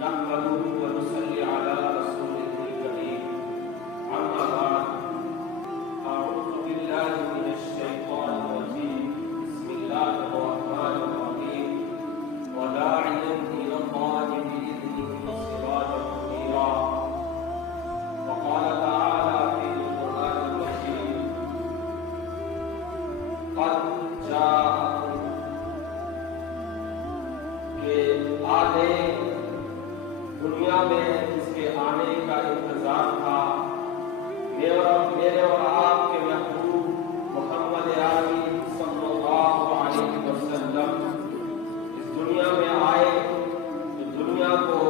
نحمده ونصلي على رسوله الكريم أما بعد أعوذ بالله من الشيطان الرجيم بسم الله الرحمن الرحيم وداعيا إلى الله بإذنه وسراجا منيرا وقال تعالى في القرآن الحكيم قد جاءكم کہ آنے دنیا میں جس کے آنے کا انتظار تھا میرے اور آپ کے محبوب محمد عربی صلی اللہ علیہ وسلم اس دنیا میں آئے تو دنیا کو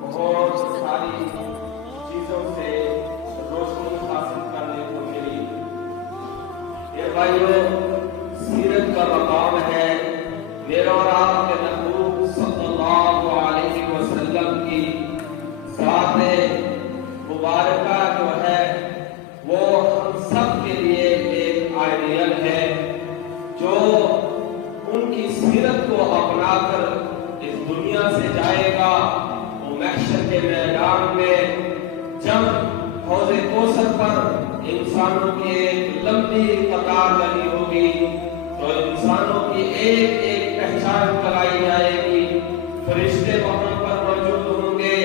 بہت ساری چیزوں سے روشنی حاصل کرنے کو ملی۔ یہ بھائیوں، سیرت کا مقام ہے میرے اور آپ کے محبوب صلی اللہ علیہ وسلم کی ذات مبارکہ جو ہے وہ ہم سب کے لیے ایک آئیڈیل ہے۔ جو ان کی سیرت کو اپنا کر اس دنیا سے جائے گا وہ محشر کے میدان میں جب حوض کوثر پر انسانوں کی ایک لمبی قطار لگی ہوگی تو انسانوں کی ایک ایک پہچان کرائی جائے گی۔ فرشتے وہاں پر موجود ہوں گے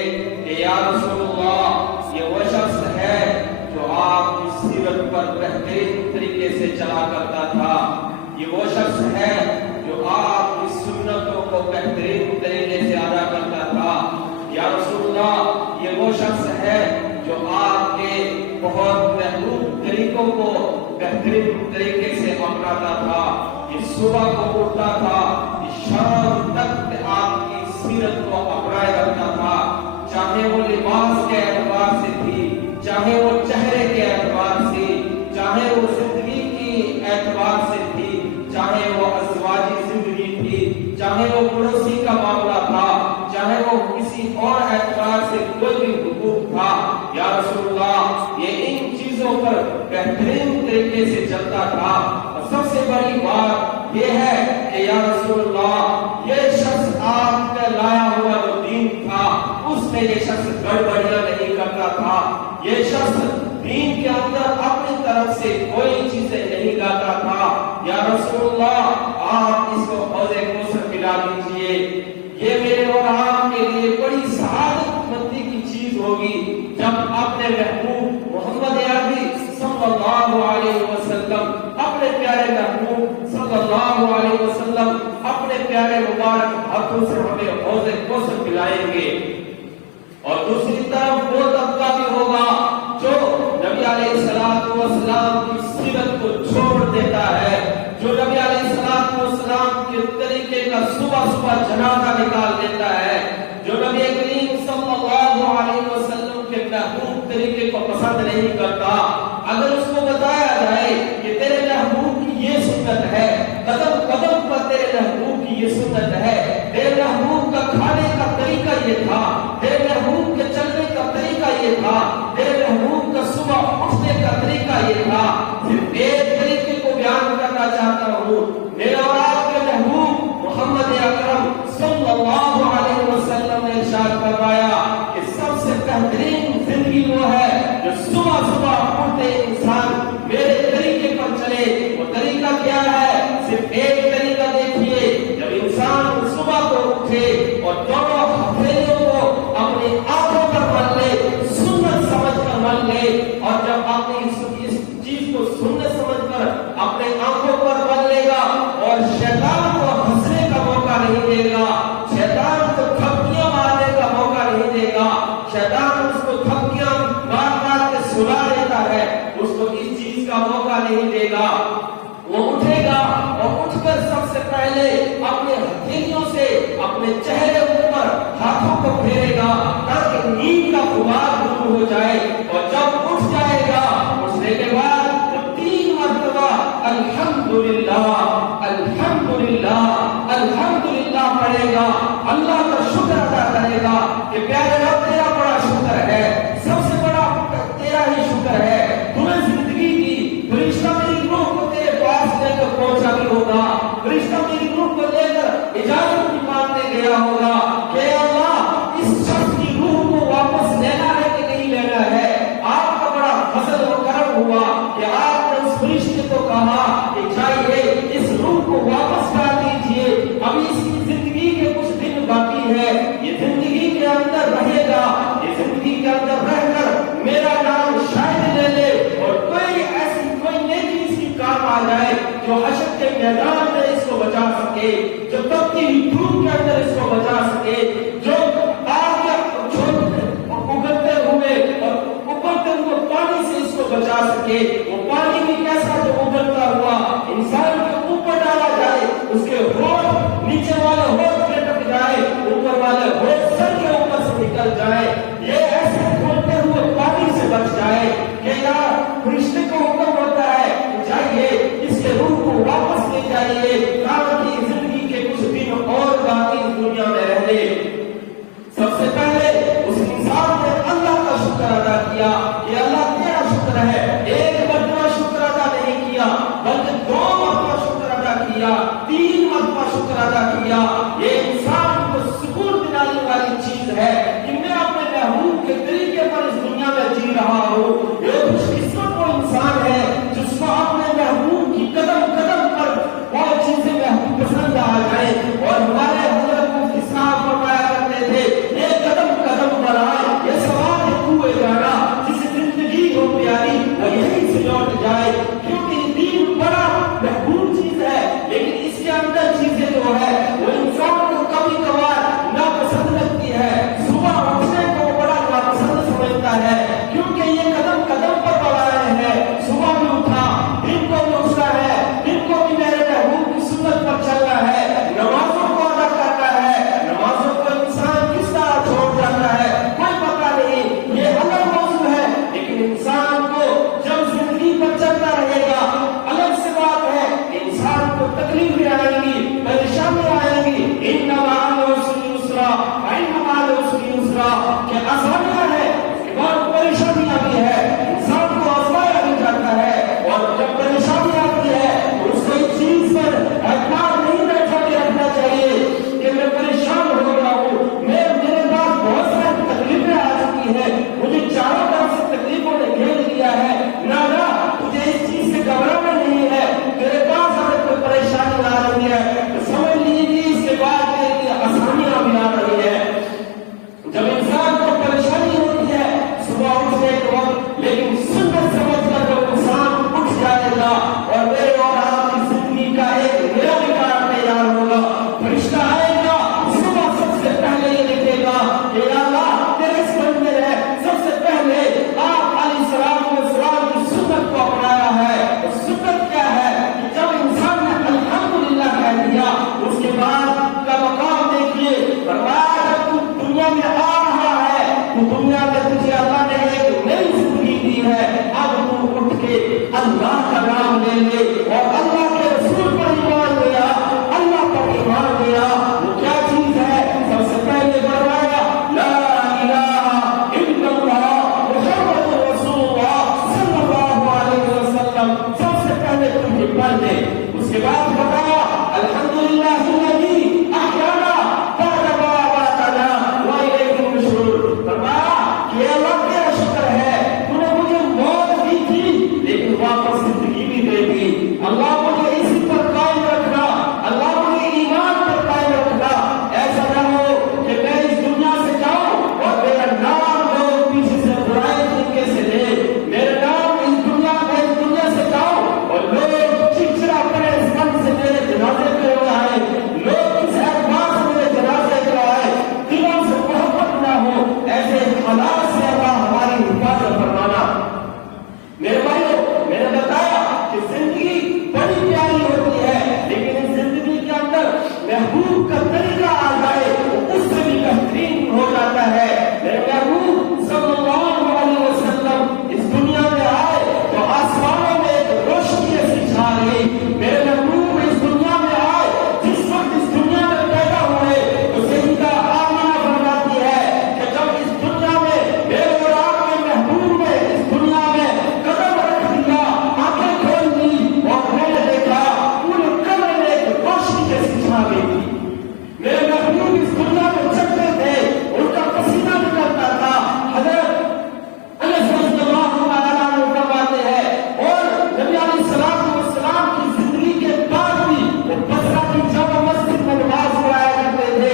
کہ یا رسول اللہ یہ وہ شخص ہے جو آپ کی سیرت پر بہترین طریقے سے چلا کرتا تھا، یہ وہ شخص ہے جو آپ کی سنتوں کو بہترین طریقے سے ادا کرتا تھا، یا رسول اللہ یہ وہ شخص ہے جو آپ کے بہت محبوب طریقوں کو بہترین طریقے سے اپناتا تھا، یہ صبح کو اٹھتا تھا، یہ شام تک آپ کی سیرت کو اپنائے رکھتا تھا، چاہے وہ لباس کے اعتبار سے تھی، چاہے وہ چہرے کے اعتبار سے، چاہے وہ زندگی کی اعتبار سے تھی، چاہے وہ ازواجی زندگی تھی، چاہے وہ پڑوسی کا معاملہ تھا، چاہے وہ کسی اور اعتبار سے کوئی بھی حقوق تھا، یا رسول اللہ یہ ان چیزوں پر بہترین طریقے سے چلتا تھا۔ اور سب سے بڑی بات یہ ہے کہ یا رسول اللہ یہ شخص آپ کا لایا ہوا جو دین تھا اس میں یہ شخص گڑبڑیاں نہیں کرتا تھا، یہ شخص دین کے اندر اپنی طرف سے کوئی چیزیں نہیں لاتا تھا۔ یا رسول اللہ آپ اس کو حوض کوثر پلا دیجئے، یہ میرے اور آپ کے لیے بڑی سعادت مندی کی چیز ہوگی جب اپنے محبوب محمد عربی صلی اللہ علیہ وسلم اپنے پیارے محبوب صلی اللہ علیہ وسلم اپنے پیارے مبارک ہاتھوں سے ہمیں حوض کوثر پلائیں گے۔ اور دوسری طرف وہ طبقہ بھی ہوگا جو نبی علیہ السلام کی سیرت کو چھوڑ دیتا ہے، جو نبی علیہ السلام کے طریقے کا صبح صبح جنازہ نکال دیتا ہے، جو نبی کریم صلی اللہ علیہ وسلم کے محبوب طریقے کو پسند نہیں کرتا۔ اگر اس کو بتایا جائے کہ تیرے محبوب کی یہ سنت ہے، قدم قدم پر تیرے محبوب کی یہ سنت ہے، تیرے محبوب کا کھانے کا طریقہ یہ تھا، تیرے محبوب کے چلنے کا طریقہ یہ تھا، تیرے محبوب کا صبح اٹھنے کا طریقہ یہ تھا، صرف ایک طریقے کو بیان کرنا چاہتا ہوں۔ میرا اور آپ کے محبوب محمد اکرم صلی اللہ علیہ وسلم نے ارشاد فرمایا کہ سب سے بہترین زندگی وہ ہے جو صبح صبح اٹھتے انسان میرے طریقے پر چلے۔ وہ طریقہ کیا ہے؟ صرف ایک طریقہ دیکھیے، جب انسان صبح کو اٹھے اور دونوں ہتھیلیوں کو اپنی آنکھوں پر مل لے، سنت سمجھ کر مل لے، اور جب اپنی اس چیز کو سنت سمجھ کر اپنے آنکھوں پر مل لے گا اور شیطان کو ہنسنے کا موقع نہیں دے گا، شیطان کو تھپکیاں مارنے کا موقع نہیں دے گا، شیطان اس کو تھپکیاں مار مار کے سلا دیتا ہے، اس کو اس چیز کا موقع نہیں دے گا۔ وہ اٹھے گا اور اٹھ کر سب سے پہلے اپنے ہتھیلیوں سے اپنے چہرے پر ہاتھوں کو پھیرے گا تاکہ نیند کا غبار دور ہو جائے، اور جب اٹھ جائے گا اٹھنے کے بعد وہ 3 مرتبہ الحمدللہ الحمدللہ الحمدللہ پڑھے گا، اللہ کا شکر ادا کرے گا کہ پیارے رب تیرا بڑا شکر ہے، سب سے بڑا تیرا ہی شکر ہے، تمہیں زندگی دی، فرشتہ میری روح کو تیرے پاس لے کر پہنچا بھی ہوگا، فرشتہ میری روح کو لے کر اجازت بھی مانگنے گیا ہوگا کہ اللہ اس تو دنیا میں تجھے اللہ نے ایک نئی زندگی دی ہے، اب تو اٹھ کے اللہ کا نام لے لے اور اللہ کے رسول پر ایمان لیا، اللہ پر ایمان لیا۔ وہ کیا چیز ہے؟ سب سے پہلے فرمایا لا الہ الا اللہ محمد رسول اللہ صلی اللہ علیہ وسلم، سب سے پہلے تم یہ پڑھ لے۔ اس کے بعد بتایا الحمدللہ الذی احیانا بعد ما اماتنا والیہ النشور، فرمایا کہ اللہ تیرا شکر ہے تو نے مجھے موت دی تھی لیکن واپس زندگی بھی دے دی۔ اللہ مجھے اسی پر قائم رکھنا، اللہ مجھے ایمان پر قائم رکھنا، ایسا نہ ہو کہ میں اس دنیا سے جاؤں اور میرا نام لوگ پیچھے سے برائے طریقے سے لے، میرا نام اس دنیا سے جاؤں اور لوگ چڑچڑا کرے اس من سے میرے جنازے پہ آئے، لوگ اس اعتبار سے میرے جنازے پہ آئے، دلوں سے محبت نہ ہو، ایسے حالات سے اللہ ہماری حفاظت فرمانا۔ میرے بھائیوں، میں نے بتایا کہ زندگی بڑی پیاری ہوتی ہے لیکن اس زندگی کے اندر محبوب کا طریقہ آ جائے تو اس سے بھی بہترین ہو جاتا ہے۔ میرے محبوب صلی اللہ علیہ وسلم اس دنیا میں آئے تو آسمانوں میں ایک روشنی ایسی چھا گئی۔ میرے محبوب اس دنیا میں آئے، جس وقت اس دنیا میں پیدا ہوئے تو سیدہ آمنہ فرماتی ہے کہ جب اس دنیا میں میرے اور آپ کے محبوب نے اس دنیا میں قدم رکھ دیا، آنکھیں کھول دی اور میں نے دیکھا پورے کمرے میں ایک روشنی جیسی چھا گئی تھی۔ میرے محبوب اس دنیا میں چلتے تھے، ان کا پسینہ نکلتا تھا، حضرت انس رضی اللہ تعالیٰ عنہ فرماتے ہیں، اور نبی علیہ الصلوۃ والسلام کی زندگی کے بعد بھی وہ بصرہ کی جامع مسجد میں نماز پڑھایا کرتے تھے۔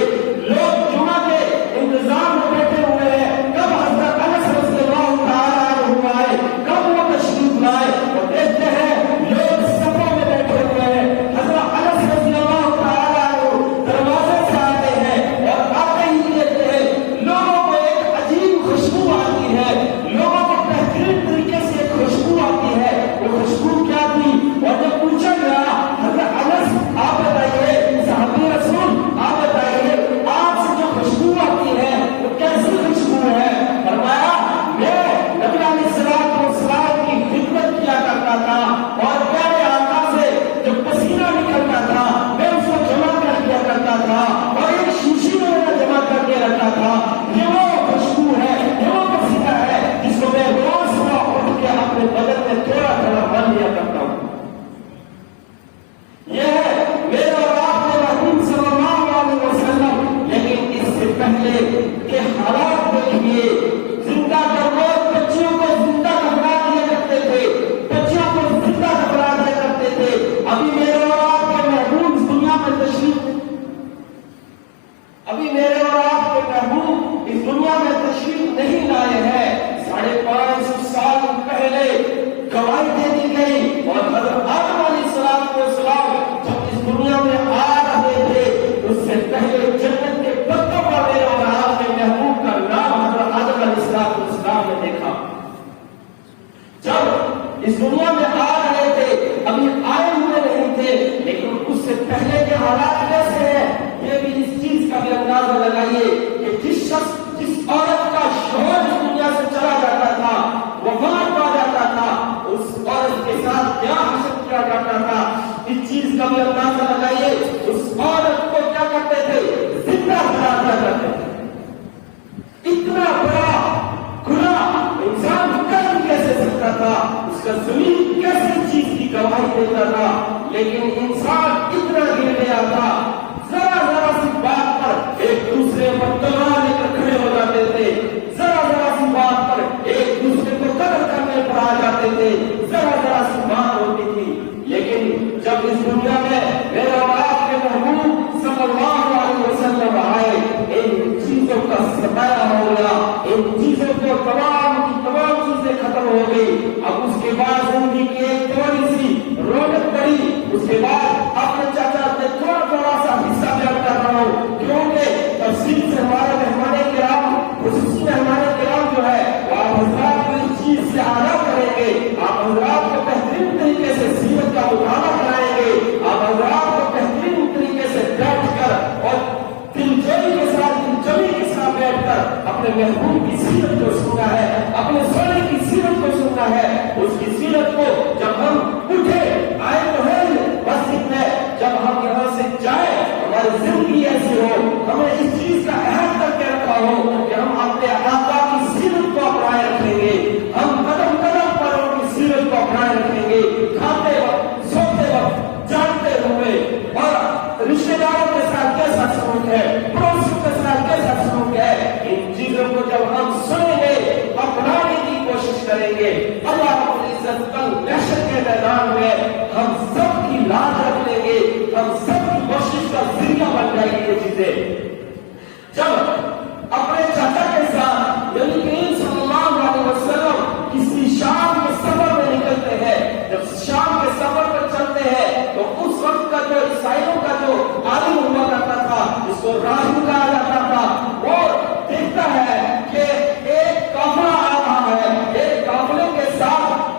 لوگ جمعہ کے انتظام میں بیٹھے ہوئے ہیں کب حضرت انس رضی اللہ تعالیٰ عنہ آئے، کب وہ تشریف لائے، اور دیکھتے ہیں لوگ صفوں میں بیٹھے ہوئے ہیں۔ حضرت انس رضی اللہ تعالیٰ عنہ دروازے سے آتے ہیں اور آتے ہی دیکھتے ہیں لوگوں کو ایک عجیب خوشبو آتی ہے، لوگوں کو بہترین طریقے سے ایک خوشبو آتی ہے۔ وہ خوشبو کیا تھی؟ اور جب پوچھا گیا حضرت انس آپ بتائیے، صحابی رسول آپ بتائیے آپ سے جو خوشبو آتی ہے وہ کیسی خوشبو ہے؟ فرمایا میں نبی علیہ الصلوۃ والسلام کی خدمت کیا کرتا تھا اور پیارے آقا سے جو پسینہ نکلتا تھا میں اس کو جمع کر دیا کرتا تھا اور ایک شیشی میں میں جمع کر کے رکھا تھا۔ یہ وہ خوشبو ہے، یہ وہ پسینہ ہے جس کو میں روز صبح اٹھ کے اپنے بدن میں تھوڑا تھوڑا بن لیا کرتا ہوں۔ یہ ہے میرے اور آپ کے محبوب صلی اللہ علیہ وسلم۔ لیکن اس سے پہلے کے حالات دیکھیے، زندہ کربوت بچیوں کو زندہ دفنا دیا کرتے تھے، بچیوں کو زندہ دفنا دیا کرتے تھے۔ ابھی میرے اور آپ کے محبوب اس دنیا میں تشریف نہیں لائے ہیں۔ 550 سال پہلے گواہی دے دی گئی اور حضرت آدم علیہ السلام جب اس دنیا میں آ رہے تھے اس سے پہلے جنت کے پتوں پر میرے اور آپ کے اپنے محبوب کی سیرت کو سننا ہے، اپنے سونے کی سیرت کو سننا ہے. اس کی سیرت کو جب ہم اٹھے آئے تو ہے مسجد میں، جب ہم یہاں سے جائیں ہماری زندگی ایسی ہو، ہمیں اس چیز کا عہد کر کے رکھا ہو کہ ہم اپنے آقا کی سیرت کو اپنائے رکھیں گے، ہم قدم قدم پر ان کی سیرت کو اپنائے رکھیں گے، کھاتے وقت، سوتے وقت، جاگتے ہوئے، اور رشتے داروں کے ساتھ کیسا سلوک ہے، پڑوسیوں کے ساتھ کیسا سلوک ہے، ان چیزوں کو جب ہم سنیں گے، اپنانے کی کوشش کریں گے، اللہ رب العزت کل محشر کے میدان میں ہم سب کی لاج رکھ لیں گے، ہم سب کی کوشش کا ذریعہ بن جائے گی یہ چیزیں. جب اپنے چاچا کے ساتھ نبی کریم صلی اللہ علیہ وسلم کسی شام کے سفر میں نکلتے ہیں، جب شام کے سفر پر چلتے ہیں تو اس وقت کا جو عیسائیوں کا جو عالم ہوا کرتا تھا، جس کو راہب کہا جاتا تھا، وہ دیکھتا ہے کہ ایک قافلہ آ رہا ہے، ایک قافلے کے ساتھ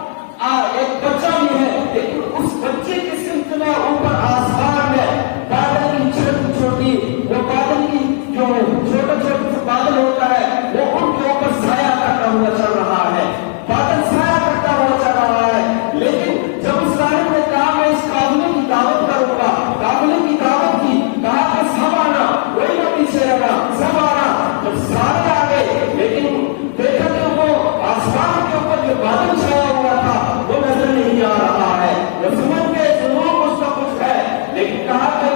ایک بچہ بھی ہے، لیکن اس بچے کی سمت میں اوپر آسمان میں بادل کی چھوٹی چھوٹی، وہ بادل کی جو چھوٹا چھوٹا بادل ہوتا ہے وہ ان کے اوپر سایہ کرتا ہوا چل رہا ہے، بادل سایہ کرتا ہوا چل رہا ہے. لیکن جب اس راہب نے کہا میں اس قافلے کی دعوت کروں گا، قافلے کی دعوت کی، کہا کہ سب آنا، کوئی نہ پیچھے رہنا، سب آنا. جب سارے آ گئے لیکن دیکھا کہ وہ آسمان کے اوپر جو بادل چھایا ہوا تھا وہ نظر نہیں آ رہا ہے. وہ سمجھ گئے ضرور اس کا کچھ ہے، لیکن کہا کہ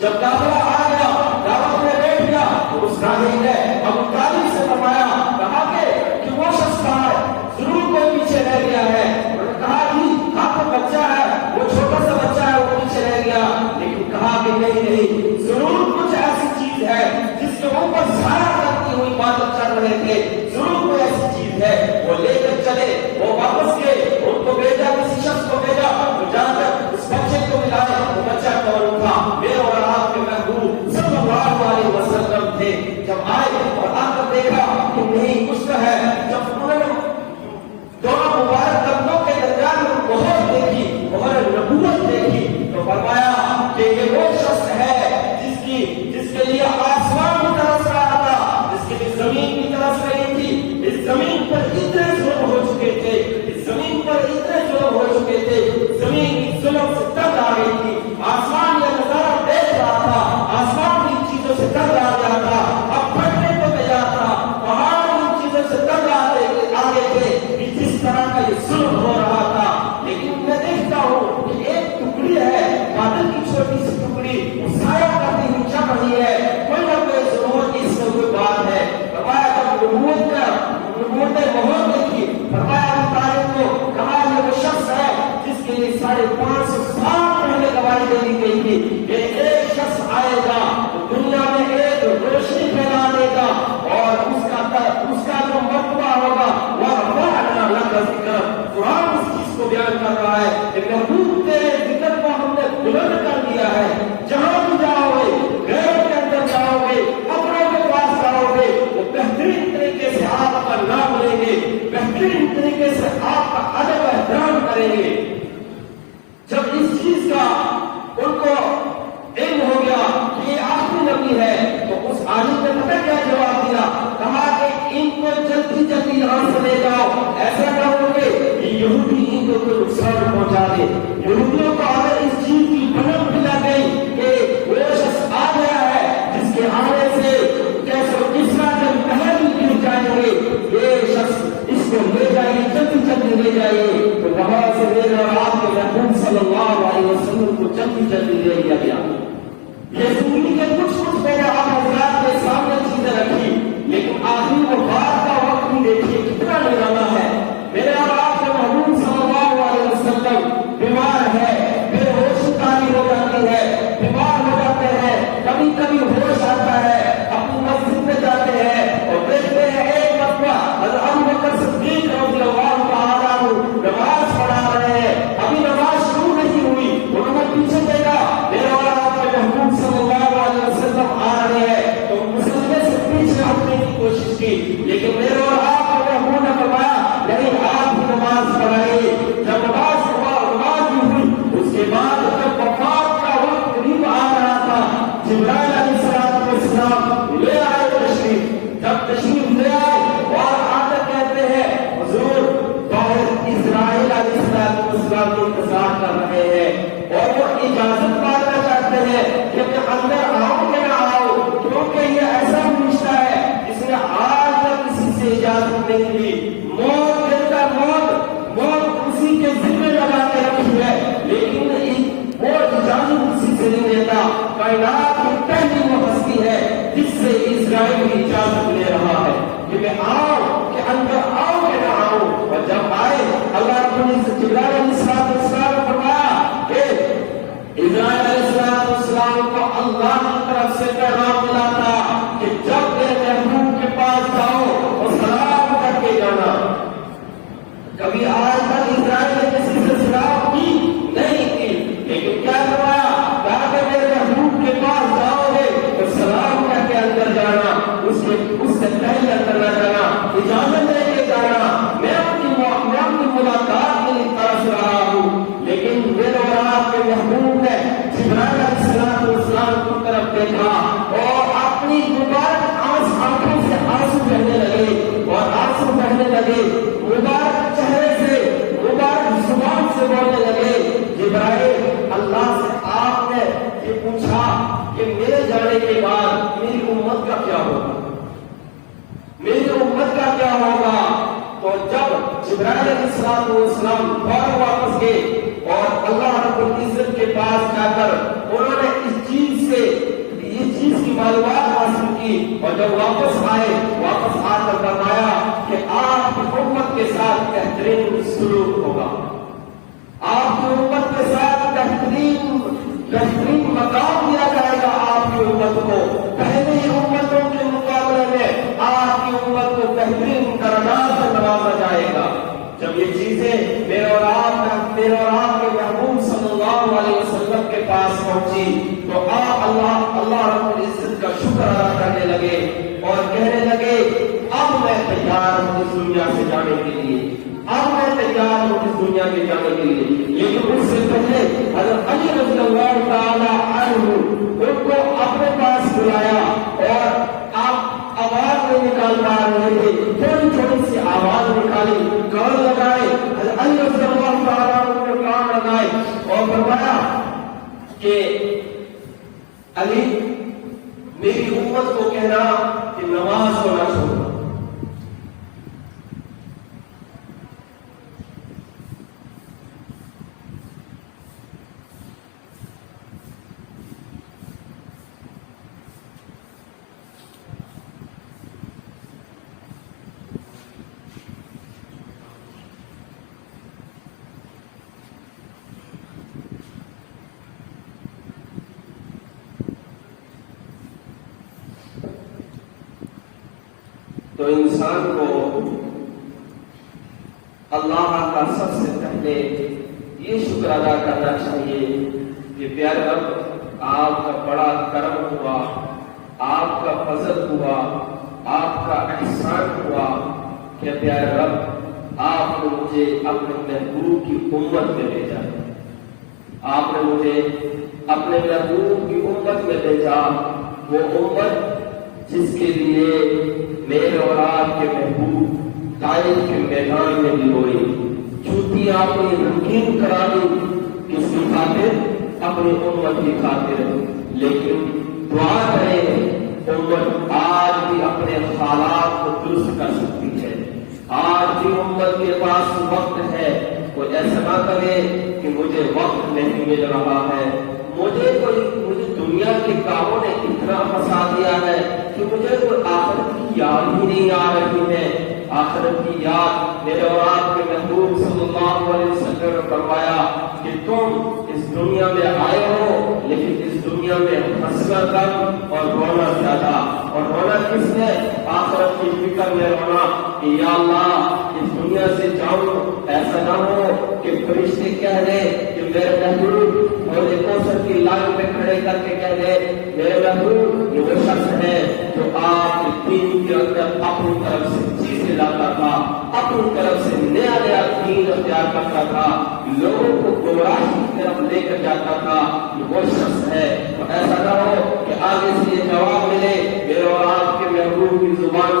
جب قافلہ آ گیا، دعوت میں بیٹھ گیا، تو اس راہب نے ابو طالب سے فرمایا، کہا کہ وہ شخص کہاں ہے، ضرور کوئی پیچھے رہ گیا ہے. انہوں نے کہا جی آپ کا بچہ ہے، وہ چھوٹا سا بچہ ہے، وہ پیچھے رہ گیا. لیکن کہا کہ نہیں، ضرور کچھ ایسی چیز ہے جس کے اوپر سایہ کرتی ہوئی بادل چل رہے تھے، ضرور کوئی ایسی چیز ہے. وہ لے کر چلے، وہ واپس گئے، ان کو بھیجا، کسی شخص کو بھیجا، وہ جا کر اس بچے کو ملائے. وہ بچہ کون تھا؟ میرے اور آپ کے محبوب صلی اللہ علیہ وسلم تھے. جب آئے اور آ کر دیکھا کہ نہیں کچھ تو ہے، جب انہوں نے دونوں مبارک قدموں کے درمیان میں مہر دیکھی، مہر نبوت دیکھی، تو فرمایا کہ یہ وہ شخص ہے جس کے لیے آسمان بھی ترس رہا تھا، جس کے لیے زمین بھی ترس رہی تھی. اس زمین پر اتنے ظلم ہو چکے تھے، اس زمین پر اتنے ظلم ہو چکے تھے، زمین کی ظلم سے تنگ آ گئی تھی. آسمان یہ نظارہ دیکھ رہا تھا، آسمان ان چیزوں سے تنگ آ گیا تھا، اب پھٹنے کو تیار تھا. پہاڑ ان چیزوں سے تنگ آ گئے تھے کہ جس طرح کا یہ ظلم ہو رہا تھا. لیکن میں دیکھتا ہوں کہ ایک ٹکڑی ہے، بادل کی چھوٹی سی ٹکڑی، وہ سایہ کرتی ہوئی چل رہی ہے، کوئی نہ کوئی ضرور اس میں کوئی بات ہے. فرمایا جب نبوت نے مہر دیکھی، فرمایا ابو طالب کو، کہا یہ وہ شخص ہے جس کے لیے 550 سال پہلے گواہی دے دی گئی تھی کہ ایک شخص آئے گا تو دنیا میں ایک روشنی پھیلا دے گا، اور اس کا جو مرتبہ ہوگا وہ رفعنا لک ذکر. قرآن اس چیز کو بیان کر رہا ہے کہ محبوب تیرے ذکر کو ہم نے بلند کر دیا ہے. جہاں بھی جاؤ گے، غیر کے اندر جاؤ گے، اپنوں کے پاس جاؤ گے، وہ بہترین طریقے سے آپ کا نام لیں گے، بہترین طریقے سے آپ کا ادب احترام کریں گے. جب اس چیز کا ان کو علم ہو گیا کہ یہ آخری نبی ہے تو اس عالم نے پتہ کیا جواب دیا؟ کہا کہ ان کو جلدی جلدی یہاں سے لے جاؤ، ایسا نہ ہو کہ یہودی ان کو کوئی نقصان پہنچا دے. یہودیوں کو اگر اس چیز کی بھنک ملا گئی کہ وہ شخص آ گیا ہے جس کے آنے سے کیسے کس طرح پہل گر جائیں گے، یہ شخص اس کو لے جائیے، جلدی جلدی لے جائیے. تو وہاں سے میرے اور آپ کے محبوب صلی اللہ علیہ وسلم کو جلدی جلدی لے لیا گیا. یہ زندگی کے کچھ میں نے آپ حضرات کے سامنے چیزیں رکھی، لیکن آخری وہ بات کا وقت بھی دیکھیے کتنا نرالا ہے. میرے اور آپ کے محبوب صلی اللہ علیہ وسلم بیمار ہے، بے ہوش تاری ہو جاتی ہے، بیمار ہو جاتے ہیں، کبھی کبھی ہوش آتا ہے، اپنی مسجد میں جاتے ہیں اور دیکھتے ہیں ایک مرتبہ حضرت ابو بکر صدیق رضی اللہ تعالیٰ عنہ نماز پڑھا رہے ہیں، ابھی نماز شروع نہیں ہوئی، انہوں نے پیچھے دیکھا میرے اور آپ کے محبوب صلی اللہ علیہ وسلم آ رہے ہیں تو مسلمے سے پیچھے ہٹنے کی کوشش کی، لیکن میرے اور آپ کے محبوب نے فرمایا نہیں، آپ ہی نماز پڑھائیے. جب نماز بھی ہوئی، اس کے بعد جب وفات کا وقت قریب آ رہا تھا، جبرائیل علیہ السلام لے آئے تشریف. جب تشریف لے آئے اور آ کر کہتے ہیں حضور باہر اسرائیل علیہ السلام کے انتظار کر رہے ہیں اور وہ اجازت مانگنا چاہتے ہیں کہ میں اندر آؤں کہ نہ آؤں، کیونکہ یہ ایسا فرشتہ ہے جس نے آج تک کسی سے اجازت نہیں لی، موت دیتا موت اسی کے ذمہ لگا کے رکھی ہے، لیکن وہ اجازت کسی سے نہیں لیتا۔ کائنات کی پہلی وہ ہستی ہے جس سے اسرائیل کی اجازت لے رہا ہے کہ میں آؤں، کہ اندر آؤں کہ نہ آؤں۔ اور جب آئے اللہ رب العزت جبرائیل علیہ السلام نے فرمایا کہ اسرائیل علیہ السلام کو اللہ کی طرف سے پیغام ملا تھا کہ جب میرے محبوب کے پاس جاؤ اور سلام کر کے جانا۔ کبھی آج تک اسرائیل نے کسی سے سلام کی نہیں کی، لیکن کیا فرمایا؟ کہا کہ میرے محبوب کے پاس جاؤ گے تو سلام کر کے اندر جانا، اس سے پہلے اندر نہ جانا، اجازت لے کے جانا۔ میں ان کی ملاقات کے لیے ترس رہا ہوں، لیکن میرے اور آپ کے محبوب نے جبرائیل علیہ السلام کی طرف دیکھا اور اپنی مبارک آنکھوں سے آنسو بہنے لگے اور آنسو بہنے لگے، مبارک چہرے سے مبارک زبان سے بولنے لگے۔ جبرائیل، اللہ سے آپ نے یہ پوچھا کہ میرے جانے کے بعد میری امت کا کیا ہوگا، میری امت کا کیا ہوگا؟ تو جب جبرائیل علیہ السلام فوراً واپس گئے اور اللہ رب العزت کے پاس جا کر انہوں نے اس چیز کی معلومات حاصل کی، اور جب واپس آ کر فرمایا کہ آپ کی امت کے ساتھ بہترین سلوک ہوگا، آپ کی امت کے ساتھ بہترین مقام دیا جائے گا۔ آپ کی امت کو پہلے امتوں کے مقابلے میں آپ کی امت کو بہترین درجات سے نوازا جائے گا۔ جب یہ چیزیں میرے اور آپ کے محبوب صلی اللہ علیہ وسلم کے پاس پہنچی تو آپ اللہ رب العزت کا شکر ادا کرنے لگے اور کہنے لگے اب میں تیار ہوں اس دنیا سے جانے کے لیے، اب میں تیار ہوں اس دنیا کے جانے کے لیے۔ لیکن اس سے پہلے حضرت علی رضی اللہ تعالی عنہ ان کو اپنے پاس بلایا اور آپ آواز نہیں نکال پا رہے تھے، تھوڑی سی آواز نکالی، کان لگائے، حضرت علی رضی اللہ تعالی عنہ نے کان لگائے اور فرمایا کہ علی میری امت کو کہنا کہ نماز کو نہ چھوڑو۔ تو انسان کو اللہ کا سب سے پہلے یہ شکر ادا کرنا چاہیے کہ پیارے رب آپ کا بڑا کرم ہوا، آپ کا فضل ہوا، آپ کا احسان ہوا کہ پیارے رب آپ نے مجھے اپنے محبوب کی امت میں بھیجا، آپ نے مجھے اپنے محبوب کی امت میں بھیجا، وہ امت جس کے لیے میرے اور آپ کے محبوب طائف کے میدان میں بھی ہوئی، جوتی آپ نے رنگین کرا دی، کس کی خاطر؟ اپنی امت کی خاطر۔ لیکن دعا کریں امت آج بھی اپنے حالات کو درست کر سکتی ہے، آج بھی امت کے پاس وقت ہے، کوئی ایسا نہ کرے کہ مجھے وقت نہیں مل رہا ہے، مجھے دنیا کے کاموں نے اتنا پھنسا دیا ہے کہ مجھے کوئی آخرت کی یاد ہی نہیں آ رہی ہے۔ آخرت کی یاد میرے اور آپ کے محبوب صلی اللہ علیہ وسلم نے فرمایا کہ تم اس دنیا میں آئے ہو، لیکن اس دنیا میں ہنسنا کم اور رونا زیادہ۔ اور رونا کس نے؟ آخرت کی فکر میں رونا کہ یا اللہ اس دنیا سے جاؤں، ایسا نہ ہو کہ فرشتے کہہ دے کہ میرے محبوب اور ایک کوثر کی لائن میں کھڑے کر کے کہہ دے میرے محبوب یہ وہ شخص ہے جو آپ دین کے اندر اپنی طرف سے چیزیں لاتا تھا، اپنی طرف سے نیا دین اختیار کرتا تھا، لوگوں کو گمراہی کی طرف لے کر جاتا تھا، یہ وہ شخص ہے۔ تو ایسا نہ ہو کہ آگے سے یہ جواب ملے میرے اور آپ کے محبوب کی زبان